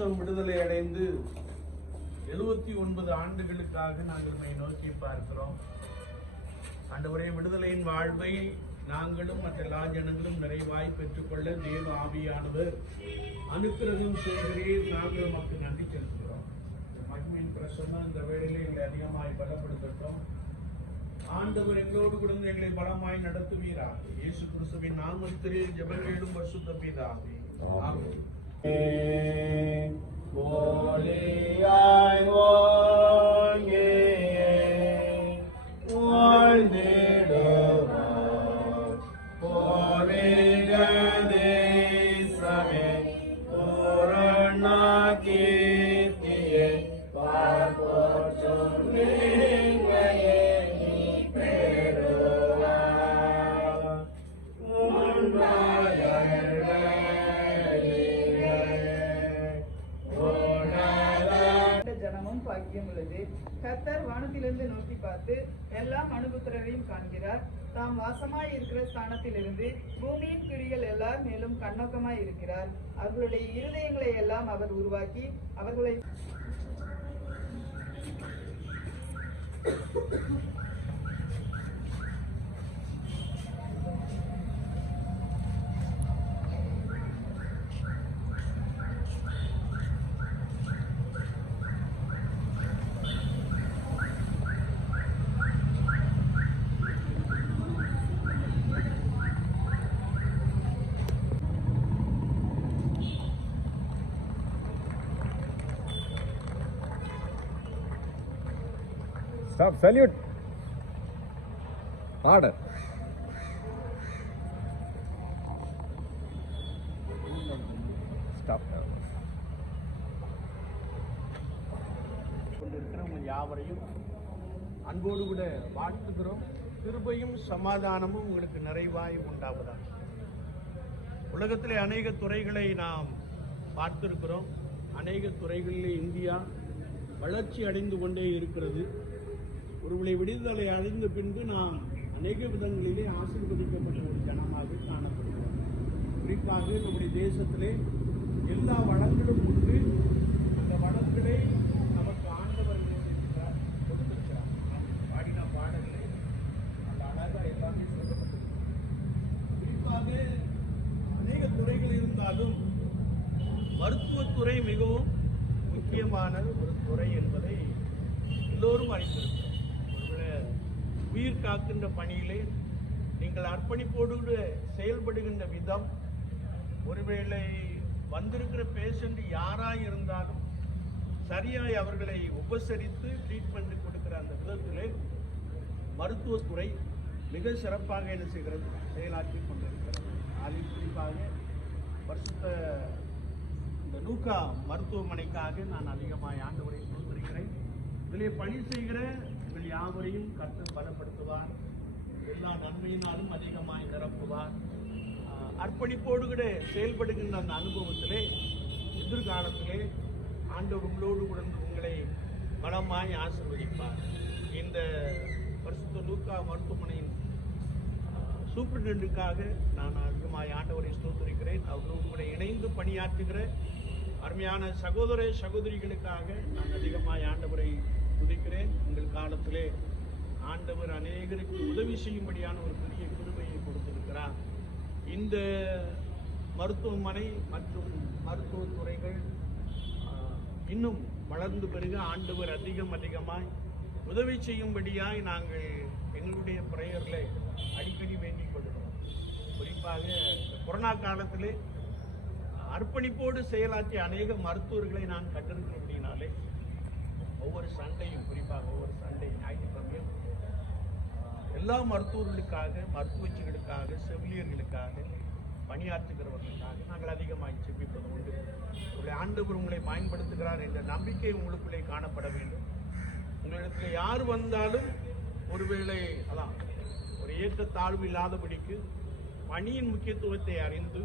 விடுதலை அடைந்து 79 ஆண்டுகளுக்காக நாங்கள் நோக்கி பார்க்கிறோம். ஆண்டவரே, விடுதலையின் வாழ்வை நாங்களும் மற்ற எல்லா ஜனங்களும் நிறைவாய் பெற்றுக்கொள்ள தேவ ஆவியானவர் அனுக்கிரகம் செய்கிறீர். நாங்கள் மக்கள் நன்றி செலுத்துகிறோம். மகிமையின் பிரசன்னம் இந்த வேளையில் எங்களை அதிகமாய் பலப்படுத்தட்டும். ஆண்டவர் எங்களோடு கூட எங்களை பலமாய் நடத்துவீராக. இயேசு கிறிஸ்துவின் நாமத்திலே ஜெபங்களும் பரிசுத்த பிதாவே, ஆமென். கர்த்தர் வானத்திலிருந்து நோக்கி பார்த்து எல்லா மனுபுத்திரரையும் காண்கிறார். தாம் வாசமாய் இருக்கிற ஸ்தானத்திலிருந்து பூமியின் கிழிகள் எல்லார் மேலும் கண்ணோக்கமாய் இருக்கிறார். அவர்களுடைய இருதயங்களை எல்லாம் அவர் உருவாக்கி அவர்களை Stop, salute. Order. Stop. கொண்டிருக்கிறவங்க யாவரையும் அன்போடு கூட வாழ்த்துகிறோம். கிருபையும் சமாதானமும் உங்களுக்கு நிறைவாய் உண்டாவதா. உலகத்திலே அநேக துறைகளை நாம் பார்த்திருக்கிறோம். அநேக துறைகளிலே இந்தியா வளர்ச்சி அடைந்து கொண்டே இருக்கிறது. ஒருவேளை விடுதலை அடைந்த பின்பு நாம் அநேக விதங்களிலே ஆசீர்வதிக்கப்பட்ட ஒரு ஜனமாக காணப்படுகிறோம். குறிப்பாக நம்முடைய தேசத்திலே எல்லா வளங்களும் உண்டு. அந்த வளங்களை நமக்கு ஆண்டவர் கொடுத்திருக்கிறார். பாடின பாடல்களை அந்த அழகாக எல்லாமே சொல்லப்பட்டிருக்கிறது. குறிப்பாக அநேக துறைகள் இருந்தாலும் மருத்துவத்துறை மிகவும் முக்கியமான ஒரு துறை என்பதை எல்லோரும் அறிந்திருக்கிறோம். உயிர் காக்கின்ற பணியிலே நீங்கள் அர்ப்பணிப்போடு செயல்படுகின்ற விதம், ஒருவேளை வந்திருக்கிற பேஷண்ட் யாராய் இருந்தாலும் சரியாய் அவர்களை உபசரித்து ட்ரீட்மெண்ட் கொடுக்கிற அந்த விதத்திலே மருத்துவத்துறை மிக சிறப்பாக என்ன செய்கிறது, செயலாற்றி கொண்டிருக்கிறது. அதில் குறிப்பாக பரிசுத்த இந்த லூக்கா மருத்துவமனைக்காக நான் அதிகமாக ஆண்டவரை சொல்லியிருக்கிறேன். இதிலே பணி செய்கிற யாவரையும் கர்த்தர் பலப்படுத்துவார். எல்லா நன்மையினாலும் அதிகமாய் நிரப்புவார். அர்ப்பணிப்போடு கூட செயல்படுகின்ற அந்த அனுபவத்திலே எதிர்காலத்திலே ஆண்டவர் உங்களோடு கூட உங்களை பலமாய் ஆசீர்வதிப்பார். இந்த பரிசுத்த லூக்கா மருத்துவமனையின் சூப்பரிண்டென்ட்டுக்காக நான் அதிகமாய் ஆண்டவரை ஸ்தோத்திரிக்கிறேன். அவர்களோடு கூட இணைந்து பணியாற்றுகிற அருமையான சகோதர சகோதரிகளுக்காக நான் அதிகமாய் ஆண்டவரை துதிக்கிறேன். உங்கள் காலத்திலே ஆண்டவர் அநேகருக்கு உதவி செய்யும்படியான ஒரு பெரிய கிருபையை கொடுத்திருக்கிறார். இந்த மருத்துவமனை மற்றும் மருத்துவத்துறைகள் இன்னும் வளர்ந்து பெருக ஆண்டவர் அதிகமாய் உதவி செய்யும்படியாய் நாங்கள் எங்களுடைய பிரேயர்களை அடிக்கடி வேண்டிக் கொள்கிறோம். குறிப்பாக கொரோனா காலத்திலே அர்ப்பணிப்போடு செயலாற்றிய அநேக மருத்துவர்களை நான் கண்டிருக்கிறபடினாலே ஒவ்வொரு சண்டையும், குறிப்பாக ஒவ்வொரு சண்டை ஞாயிற்றுக்கிழமையும் எல்லா மருத்துவர்களுக்காக, மருத்துவச்சிகளுக்காக, செவிலியர்களுக்காக, பணியாற்றுகிறவர்களுக்காக நாங்கள் அதிகமாக செபிப்பது உண்டு. உங்களுடைய ஆண்டவர் உங்களை பயன்படுத்துகிறார் என்ற நம்பிக்கை உங்களுக்குள்ளே காணப்பட வேண்டும். உங்களிடத்தில் யார் வந்தாலும் ஒருவேளை அதான் ஒரு ஏற்றத்தாழ்வு இல்லாதபடிக்கு பணியின் முக்கியத்துவத்தை அறிந்து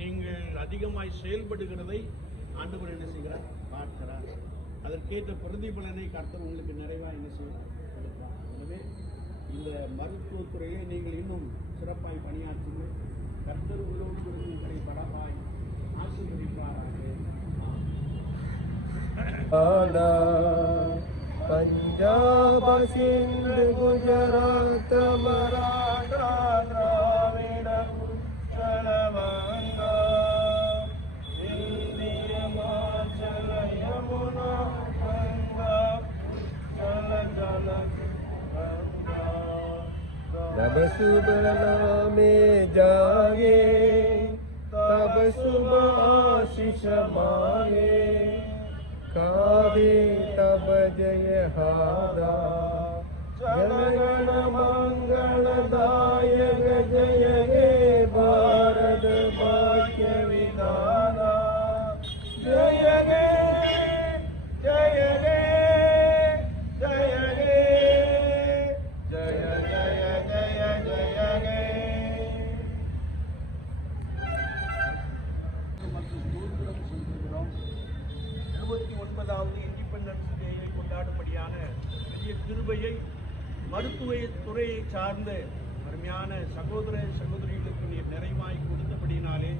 நீங்கள் அதிகமாய் செயல்படுகிறதை ஆண்டவர் என்ன செய்கிறார், பார்க்கிறார். அதற்கேற்ற பிரதிபலனை கர்த்தர் உங்களுக்கு நிறைவாக என்ன செய்கிறார், கொடுக்கிறார். எனவே இந்த மருத்துவத்துறையை நீங்கள் இன்னும் சிறப்பாய் பணியாற்றுங்கள். கர்த்தர் உங்களோடு உங்களை பலமாய் ஆசீர்வதிப்பாராக. पंजाब सिंध गुजरात मराठा द्राविड उत्कल बंगा हिंदी हिमाचल यमुना गंगा चल चल गंगा जब सुबह नामे जागे तब सुबह आशीष मांगे कावे तब जय हारा जनगण मंगलदायक जय हे भारत भाग्य विधाना जय गे जय गे जय गे जय जय जय जय गे 29வது இண்டிபெண்டன்ஸ் டேயை கொண்டாடும்படியான பெரிய கிருபையை மருத்துவ துறையை சார்ந்த அருமையான சகோதர சகோதரிகளுக்கு நீர் நிறைவாய் கொடுத்தபடினாலே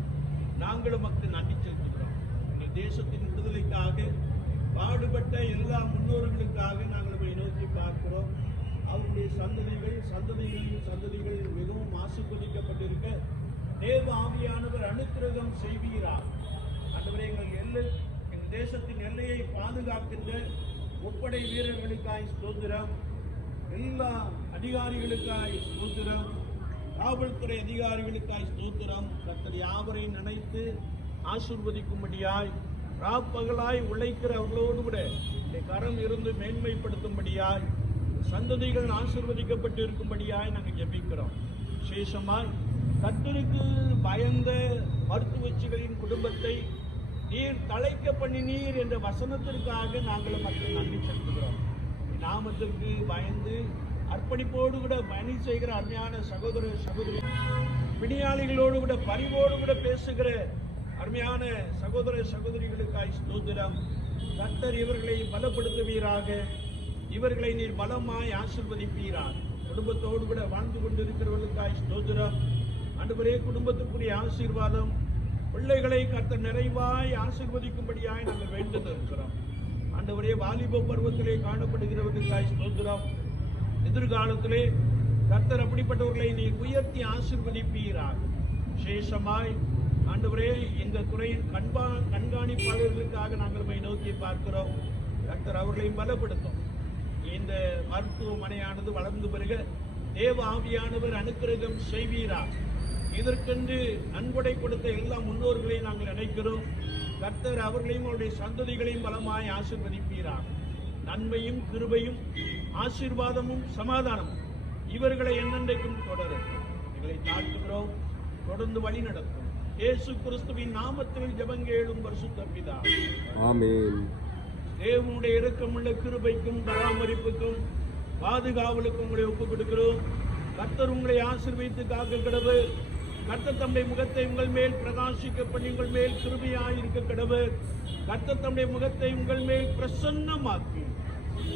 நாங்கள் உமக்கு நன்றி செலுத்துகிறோம். எங்கள் தேசத்தின் விடுதலைக்காக பாடுபட்ட எல்லா முன்னோர்களுக்காக நாங்கள் போய் நோக்கி பார்க்கிறோம். அவருடைய சந்ததிகள் மிகவும் ஆசீர்வதிக்கப்பட்டிருக்க தேவ ஆவியானவர் அனுக்கிரகம் செய்வீரார். ஆண்டவரே, எங்கள் தேசத்தின் எல்லையை பாதுகாக்கின்ற முப்படை வீரர்களுக்காய் ஸ்தோத்திரம், எல்லா அதிகாரிகளுக்காய் ஸ்தோத்திரம், காவல்துறை அதிகாரிகளுக்காய் ஸ்தோத்திரம். கர்த்தர் யாவரையும் நினைத்து ஆசீர்வதிக்கும்படியாய் ராப்பகலாய் உழைக்கிற அவர்களோடு கூட கரம் இருந்து மேன்மைப்படுத்தும்படியாய் சந்ததிகள் ஆசீர்வதிக்கப்பட்டு இருக்கும்படியாய் நாங்கள் ஜெபிக்கிறோம். விசேஷமாய் கர்த்தருக்கு பயந்த மருத்துவச்சிகளின் குடும்பத்தை நீர் தழைக்க பண்ணினீர் என்ற வசனத்திற்காக நாங்கள் மக்கள் நன்றி செலுத்துகிறோம். நாமத்திற்கு பயந்து அர்ப்பணிப்போடு கூட பணி செய்கிற அருமையான சகோதர சகோதரி பிணியாளிகளோடு கூட பரிவோடு கூட பேசுகிற அருமையான சகோதர சகோதரிகளுக்காய் ஸ்தோத்திரம். கர்த்தர் இவர்களை பலப்படுத்துவீராக, இவர்களை நீர் பலமாய் ஆசீர்வதிப்பீராக. குடும்பத்தோடு கூட வாழ்ந்து கொண்டிருக்கிறவர்களுக்காய் ஸ்தோத்திரம். ஆண்டவரே, குடும்பத்துக்குரிய ஆசீர்வாதம், பிள்ளைகளை கர்த்தர் நிறைவாய் ஆசீர்வதிக்கும்படியாய் நாங்கள் வேண்டுதல் இருக்கிறோம். ஆண்டவரே, வாலிப பருவத்திலே காணப்படுகிறவர்களுக்காய் ஸ்தோத்திரம். எதிர்காலத்திலே கர்த்தர் அப்படிப்பட்டவர்களை நீர் உயர்த்தி ஆசீர்வதிப்பீராக. விசேஷமாய் ஆண்டவரே, இந்த துறையின் கண்காணிப்பாளர்களுக்காக நாங்கள் போய் நோக்கி பார்க்கிறோம். கர்த்தர் அவர்களை பலப்படுத்தும். இந்த மருத்துவமனையானது வளர்ந்து பெறுக தேவ ஆவியானவர் அனுக்கிரகம் செய்வீராக. இதற்கென்று நன்கொடை கொடுத்த எல்லா முன்னோர்களையும் நாங்கள் நினைக்கிறோம். கர்த்தர் அவர்களையும் அவருடைய சந்ததிகளையும் பலமாய் ஆசீர்வதிப்பீராக. நன்மையும் கிருபையும் ஆசீர்வாதமும் சமாதானமும் இவர்களை என்னென்றைக்கும் தொடரட்டும். எங்களை தாழ்த்துகிறோம், தொடர்ந்து வழி நடத்தும். இயேசு கிறிஸ்துவின் நாமத்தில் ஜெபங்கேளும் பரிசுத்த பிதாவே, ஆமென். தேவனுடைய இரக்கமுள்ள கிருபைக்கும் பராமரிப்புக்கும் பாதுகாவலுக்கும் உங்களை ஒப்புக் கொடுக்கிறோம். கர்த்தர் உங்களை ஆசீர்வதித்து காக்க கடவுள். கர்த்தர் தம்முடைய முகத்தை உங்கள் மேல் பிரகாசிக்க பண்ணி உங்கள் மேல் கிருபையாயிருக்க கடவுள். கர்த்தர் தம்முடைய முகத்தை உங்கள் மேல் பிரசன்னமாக்கி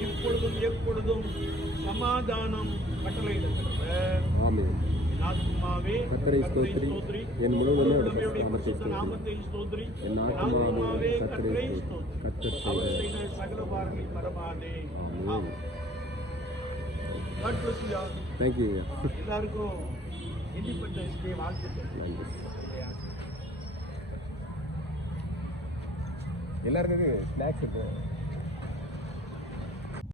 இப்பொழுதும் எப்பொழுதும் சமாதானம் கட்டளையிடுகிறது. ஆமென். ஆத்துமாவே கர்த்தரை ஸ்தோத்திரி, என் முழு நாமத்தை ஸ்தோத்திரி, என் ஆத்துமாவே கர்த்தரை ஸ்தோத்திரி. கர்த்தர் செய்த சகல பாரங்களையும் மறவாதே. ஆமென். God bless you all. Thank you. எல்லாருக்கும் இண்டிபெண்டன்ஸ் டே வாழ்த்துக்கள். எல்லாருக்கும் ஸ்நாக்ஸ் இருக்கு.